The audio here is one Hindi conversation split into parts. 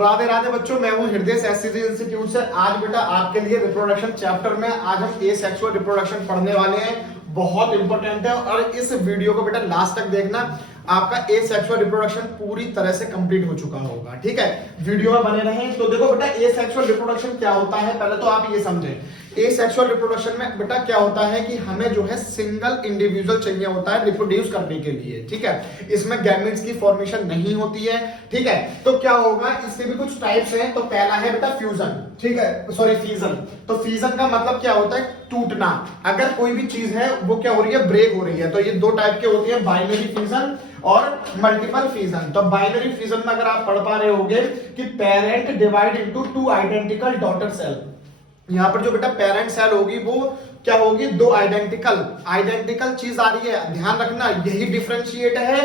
राधे राधे बच्चों, मैं हूं हृदय एससीजी इंस्टीट्यूट से। आज बेटा आपके लिए रिप्रोडक्शन चैप्टर में आज हम एसेक्सुअल रिप्रोडक्शन पढ़ने वाले हैं। बहुत इंपॉर्टेंट है और इस वीडियो को बेटा लास्ट तक देखना। आपका एसेक्सुअल रिप्रोडक्शन पूरी तरह से कंप्लीट हो चुका होगा। ठीक है, वीडियो में बने रहें। तो देखो बेटा, एसेक्सुअल रिप्रोडक्शन क्या होता है, पहले तो आप ये समझें। एसेक्सुअल रिप्रोडक्शन में बेटा क्या होता है कि हमें जो है सिंगल इंडिविजुअल चाहिए होता है रिप्रोड्यूस करने के लिए। ठीक है, इसमें गैमेट्स की फॉर्मेशन नहीं होती है। ठीक है, तो क्या होगा, इसके भी कुछ टाइप्स हैं। तो पहला है बेटा फ्यूजन। ठीक है, सॉरी फीजन। तो फीजन का मतलब क्या होता है, टूटना। अगर कोई भी चीज है वो क्या हो रही है, ब्रेक हो रही है। तो ये दो टाइप के होते हैं, बाइनरी फीजन और मल्टीपल फीजन। तो बाइनरी फीजन में अगर आप पढ़ पा रहे होगे कि parent divide into two identical daughter cell. यहां पर जो बेटा पेरेंट सेल होगी वो क्या होगी, दो आइडेंटिकल चीज आ रही है। ध्यान रखना, यही डिफरेंशिएट है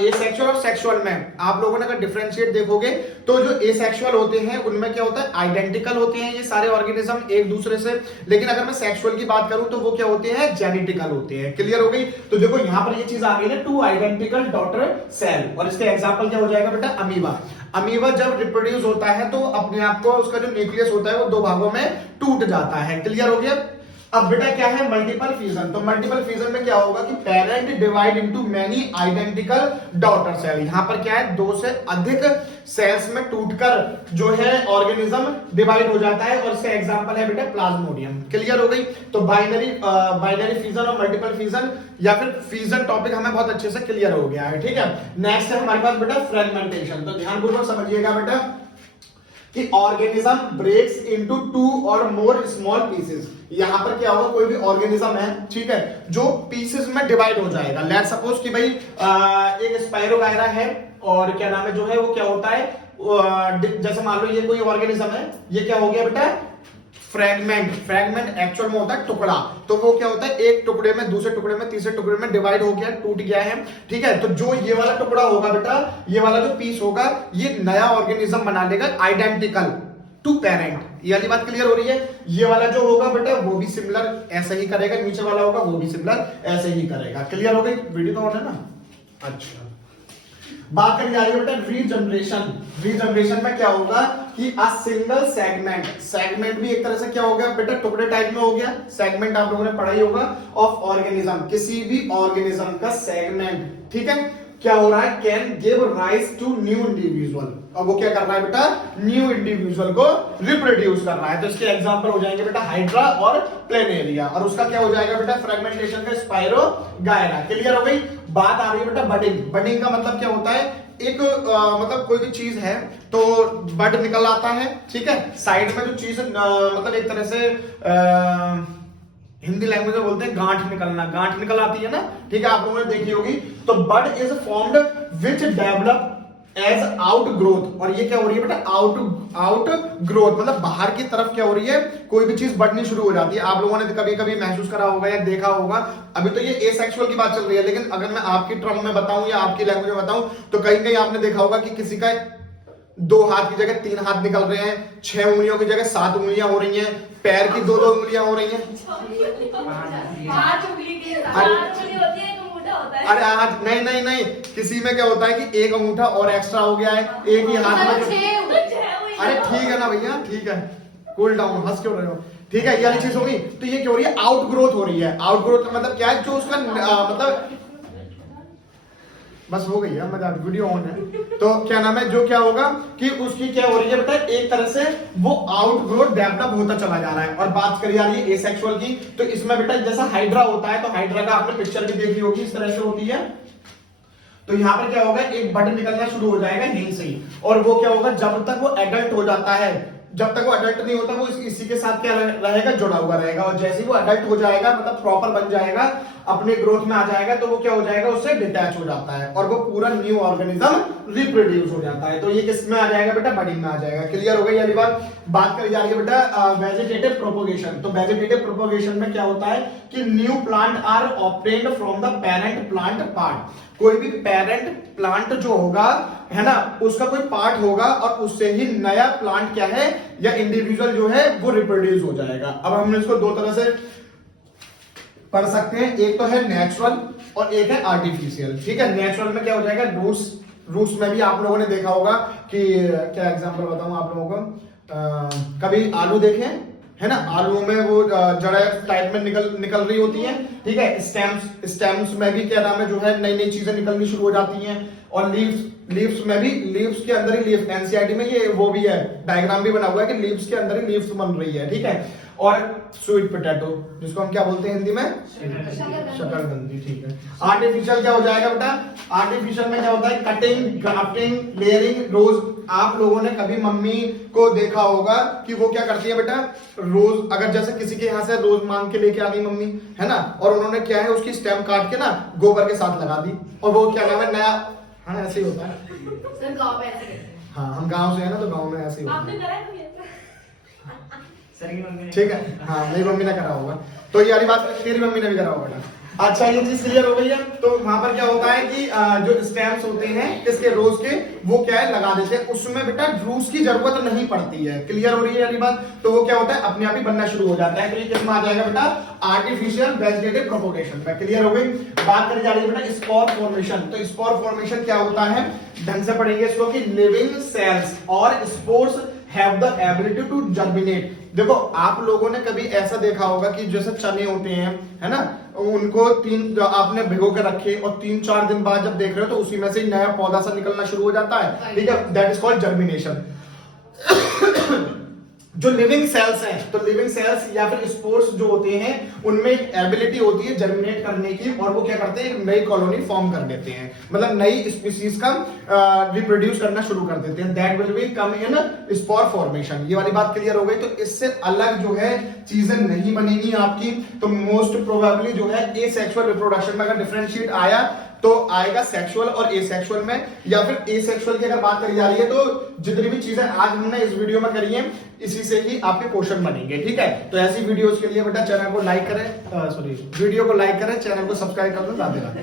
एसेक्सुअल और सेक्सुअल में। आप लोगों ने अगर डिफरेंशिएट देखोगे तो जो एसेक्सुअल होते हैं उनमें क्या होता है, आइडेंटिकल होते हैं ये सारे ऑर्गेनिज्म एक दूसरे से। लेकिन अगर मैं सेक्सुअल की बात करूं तो वो क्या होते हैं, जेनेटिकल होते हैं। क्लियर हो गई। तो देखो यहां पर ये चीज आ गई ना, टू आइडेंटिकल डॉटर सेल। और इसके एग्जाम्पल क्या हो जाएगा बेटा, अमीबा। अमीबा जब रिप्रोड्यूस होता है तो अपने आप को उसका जो न्यूक्लियस होता है वो दो भागों में टूट जाता है। क्लियर हो गया। अब बेटा क्या है, मल्टीपल फ्यूजन। तो मल्टीपल फ्यूजन में क्या होगा कि parent divide into many identical daughter cell. यहां पर क्या है, दो से अधिक सेल्स में टूटकर जो है ऑर्गेनिज्म डिवाइड हो जाता है। और इसका एग्जांपल है बेटा प्लाज्मोडियम। क्लियर हो गई। तो बाइनरी फ्यूजन और मल्टीपल फ्यूजन या फिर फ्यूजन टॉपिक हमें बहुत अच्छे से क्लियर हो गया है। ठीक है, नेक्स्ट है हमारे पास बेटा फ्रेगमेंटेशन। तो ध्यानपूर्वक समझिएगा बेटा कि ऑर्गेनिज्म ब्रेक्स इनटू टू और मोर स्मॉल पीसेस। यहां पर क्या होगा, कोई भी ऑर्गेनिज्म है, ठीक है, जो पीसेस में डिवाइड हो जाएगा। लेट्स सपोज कि भाई एक स्पाइरोगायरा है और क्या नाम है जो है वो क्या होता है, जैसे मान लो ये कोई ऑर्गेनिज्म है, ये क्या हो गया बेटा, फ्रैगमेंट एक्चुअल में होता है टुकड़ा। तो वो क्या होता है, एक टुकड़े में, दूसरे टुकड़े में, तीसरे टुकड़े में डिवाइड हो गया, टूट गया है। ठीक है, तो जो ये वाला टुकड़ा होगा बेटा, ये वाला जो पीस होगा, ये नया ऑर्गेनिज्म बना लेगा आइडेंटिकल टू पेरेंट। ये वाली बात क्लियर हो रही है। ये वाला जो होगा बेटा वो भी सिमिलर ऐसे ही करेगा, नीचे वाला होगा वो भी सिमिलर ऐसे ही करेगा। क्लियर हो गई। वीडियो तो ऑन है ना। अच्छा, बात करी जा रही है बेटा रीजनरेशन। रीजनरेशन में क्या होगा कि अ सिंगल सेगमेंट भी एक तरह से क्या हो गया बेटा, टुकड़े टाइप में हो गया। सेगमेंट आप लोगों ने पढ़ा ही होगा, ऑफ ऑर्गेनिज्म, किसी भी ऑर्गेनिज्म का सेगमेंट। ठीक है, क्या हो रहा है, can give rise to new individual. और वो क्या कर रहा है बेटा, न्यू इंडिविजुअल को रिप्रोड्यूस कर रहा है। तो इसके एग्जांपल हो जाएंगे बेटा हाइड्रा और प्लेनेरिया। और उसका क्या हो जाएगा बेटा, फ्रेगमेंटेशन का स्पाइरोगायरा। क्लियर हो गई। बात आ रही है बेटा बडिंग। बडिंग का मतलब क्या होता है, एक मतलब कोई भी चीज है तो बड निकल आता है। ठीक है, साइड में जो चीज मतलब एक तरह से हिंदी लैंग्वेज में बोलते हैं गांठ निकलना, गांठ निकल आती है ना। ठीक है, आप लोगों ने देखी होगी। तो bud is formed which develop as outgrowth. और ये क्या हो रही है बेटा, आउट ग्रोथ, मतलब बाहर की तरफ क्या हो रही है, कोई भी चीज बढ़नी शुरू हो जाती है। आप लोगों ने कभी कभी महसूस करा होगा या देखा होगा। अभी तो ये एसेक्सुअल की बात चल रही है, लेकिन अगर मैं आपकी टर्म में बताऊं या आपकी लैंग्वेज में बताऊं तो कहीं कहीं आपने देखा होगा कि किसी का 2 हाथ की जगह 3 हाथ निकल रहे हैं, 6 उंगलियों की जगह 7 उंगलियां हो रही हैं, पैर की 2 उंगलियां हो रही हैं। अरे हाथ नहीं, किसी में क्या होता है कि एक अंगूठा और एक्स्ट्रा हो गया है, एक ही हाथ में। अरे ठीक है ना भैया, ठीक है, कूल डाउन, हंस क्यों रहे हो। ठीक है, ये वाली चीज होगी। तो ये क्या हो रही है, आउट ग्रोथ हो रही है। आउट ग्रोथ का मतलब क्या है, जो उसका मतलब बस हो गई है मजाक, वीडियो ऑन है। तो क्या नाम है, जो क्या होगा कि उसकी क्या हो रही है बेटा, एक तरह से वो आउट ग्रोथ डेवलप होता चला जा रहा है। और बात करी जा रही है एसेक्सुअल की, तो इसमें बेटा जैसा हाइड्रा होता है, तो हाइड्रा का आपने पिक्चर भी देखी होगी, इस तरह से होती है। तो यहां पर क्या होगा, एक बड निकलना शुरू हो जाएगा यहीं से ही। और वो क्या होगा, जब तक वो एडल्ट हो जाता है, जब तक वो अडल्ट नहीं होता वो इसी के साथ क्या रहेगा, जुड़ा हुआ रहेगा। और जैसे ही वो अडल्ट हो जाएगा, मतलब प्रॉपर बन जाएगा, अपने ग्रोथ में आ जाएगा, तो वो क्या हो जाएगा, उससे डिटैच हो जाता है और वो पूरा न्यू ऑर्गेनिज्म रिप्रोड्यूस हो जाता है। तो ये किस में आ जाएगा बेटा, बडिंग में आ जाएगा। क्लियर हो गई यार बात। बात करी जा रही है बेटा वेजिटेटिव प्रोपोगेशन। तो वेजिटेटिव प्रोपोगेशन में क्या होता है कि new plant are obtained from the parent plant part. कोई भी पेरेंट प्लांट जो होगा है ना, उसका कोई पार्ट होगा और उससे ही नया प्लांट क्या है या इंडिविजुअल जो है वो रिप्रोड्यूस हो जाएगा। अब हम इसको दो तरह से पढ़ सकते हैं, एक तो है नेचुरल और एक है आर्टिफिशियल। ठीक है, नेचुरल में क्या हो जाएगा, रूट्स रूट्स में भी आप लोगों ने देखा होगा कि क्या एग्जांपल बताऊं आप लोगों को, कभी आलू देखें है ना, आलू में वो जड़ें टाइप में निकल रही होती हैं, ठीक है। स्टेम्स में भी क्या नाम है जो है नई नई चीजें निकलनी शुरू हो जाती हैं। और लीव्स में भी, लीव्स के अंदर ही लीफ, एनसीईआरटी में ये वो भी है, डायग्राम भी बना हुआ है कि लीव्स के अंदर ही लीव्स बन रही है, ठीक है। और स्वीट पोटैटो जिसको हम क्या बोलते हैं हिंदी में, शकरकंदी, ठीक है। आर्टिफिशियल क्या हो जाएगा बेटा, आर्टिफिशियल में क्या होता है, कटिंग, ग्राफ्टिंग, लेयरिंग। रोज आप लोगों ने कभी मम्मी को देखा होगा कि वो क्या करती है बेटा, रोज अगर जैसे किसी के यहाँ से रोज मांग के लेके आ गई मम्मी है ना, और उन्होंने क्या है उसकी स्टेम काट के ना गोबर के साथ लगा दी, और वो क्या नाम है नया, हाँ ऐसे ही होता है सर गांव में ऐसे करते हैं। हाँ हम गांव से है ना, तो गांव में ऐसे ही होता है। आपने करा है कभी ऐसा? ठीक है, हाँ मेरी मम्मी ने करा होगा, तो ये वाली बात तेरी मम्मी ने भी करा होगा। अच्छा ये चीज क्लियर हो गई है। तो वहां पर क्या होता है कि जो स्टेम्स होते हैं इसके रोज के, वो क्या है लगा देते हैं, उसमें बेटा रूट्स की जरूरत नहीं पड़ती है। क्लियर हो रही है वाली बात, तो वो क्या होता है अपने आप ही बनना शुरू हो जाता है। तो ये किसमें आ जाएगा बेटा, आर्टिफिशियल वेजिटेटिव प्रोपोगेशन में। क्लियर हो गई। बात करी जा रही है बेटा स्पोर फॉर्मेशन। तो स्पोर फॉर्मेशन क्या होता है, ढंग से पढ़ेंगे इसको कि लिविंग सेल्स और spores have the ability to germinate. देखो आप लोगों ने कभी ऐसा देखा होगा कि जैसे चने होते हैं है ना, उनको आपने भिगो के रखे और 3-4 दिन बाद जब देख रहे हो तो उसी में से नया पौधा सा निकलना शुरू हो जाता है, ठीक है। That is called germination. जो लिविंग सेल्स हैं, तो लिविंग सेल्स या फिर स्पोर्स जो होते हैं उनमें एक एबिलिटी होती है जर्मिनेट करने की, और वो क्या करते हैं एक नई कॉलोनी फॉर्म कर देते हैं, मतलब नई स्पीसीज का रिप्रोड्यूस करना शुरू कर देते हैं। That will be come in spore formation. ये वाली बात क्लियर हो गई। तो इससे अलग जो है चीजें नहीं बनेगी आपकी। तो मोस्ट प्रोबेबली जो है एसेक्सुअल रिप्रोडक्शन में अगर डिफरेंशिएट आया तो आएगा सेक्सुअल और एसेक्सुअल में, या फिर एसेक्सुअल की अगर बात करी जा रही है तो जितनी भी चीजें आज हमने इस वीडियो में करी है इसी से ही आपके क्वेश्चन बनेंगे, ठीक है। तो ऐसी वीडियोस के लिए बेटा चैनल को लाइक करें, वीडियो को लाइक करें, चैनल को सब्सक्राइब कर दो। राधे राधे।